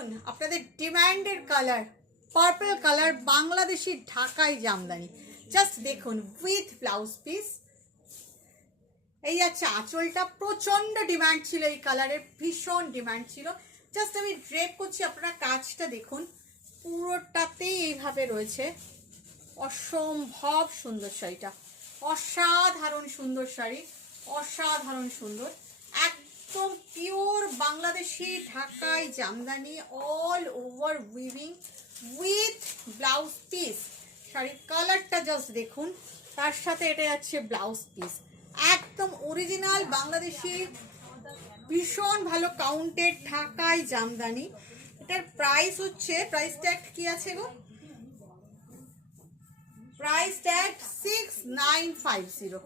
দেখুন আপনাদের ডিমান্ডের colour purple colour Bangladeshi ঢাকাই জামদানি। জাস্ট দেখুন উইথ ব্লাউজ পিস। এই আছে আঁচলটা, প্রচন্ড ডিমান্ড ছিল এই কালারের, ভীষণ ডিমান্ড ছিল। জাস্ট আমি ড্রেপ করছি, আপনারা কাজটা দেখুন, পুরোটাতেই এইভাবে রয়েছে। অসম্ভব সুন্দর শাড়িটা, অসাধারণ সুন্দর শাড়ি, অসাধারণ সুন্দর, একদম পিওর বাংলাদেশি ঢাকাই Jamdani, all over weaving with blouse piece. শাড়ির কালারটা জাস্ট দেখুন, তার সাথে এটা যাচ্ছে ব্লাউজ পিস, একদম অরিজিনাল বাংলাদেশি, ভীষণ ভালো কাউন্টেড ঢাকাই জামদানি। এটার প্রাইস হচ্ছে, প্রাইস ট্যাগ কি আছে গো? Price tag 6950,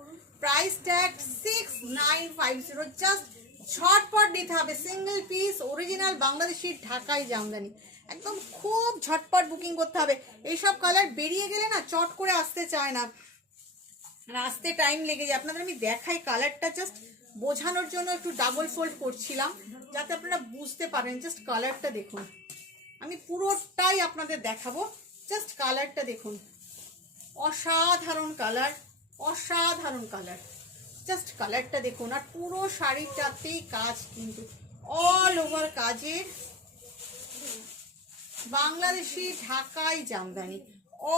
price tag 6950। Just ঝটপট নিতে হবে, সিঙ্গেল পিস অরিজিনাল বাংলাদেশি ঢাকাই জামদানি, একদম খুব ঝটপট বুকিং করতে হবে। এইসব কালার বেরিয়ে গেলে না চট করে আসতে চায় না, আসতে টাইম লেগে যায়। আপনাদের আমি দেখাই কালারটা, জাস্ট বোঝানোর জন্য একটু ডাবল ফোল্ড করছিলাম যাতে আপনারা বুঝতে পারেন। জাস্ট কালারটা দেখুন, আমি পুরোটাই আপনাদের দেখাবো, জাস্ট কালারটা দেখুন, অসাধারণ কালার, অসাধারণ কালার, জাস্ট কালারটা দেখুন। আর পুরো শাড়িটাতেই কাজ, কিন্তু অল ওভার কাজের বাংলাদেশি ঢাকাই জামদানি,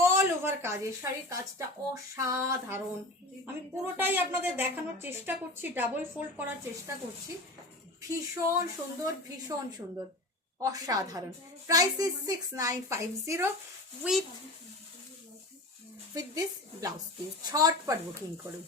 অল ওভার কাজের শাড়ির কাজটা অসাধারণ। আমি পুরোটাই আপনাদের দেখানোর চেষ্টা করছি, ডাবল ফোল্ড করার চেষ্টা করছি। ভীষণ সুন্দর, ভীষণ সুন্দর, অসাধারণ। Price is 6950 with this blouse piece. ঝটপট বুকিং করুন।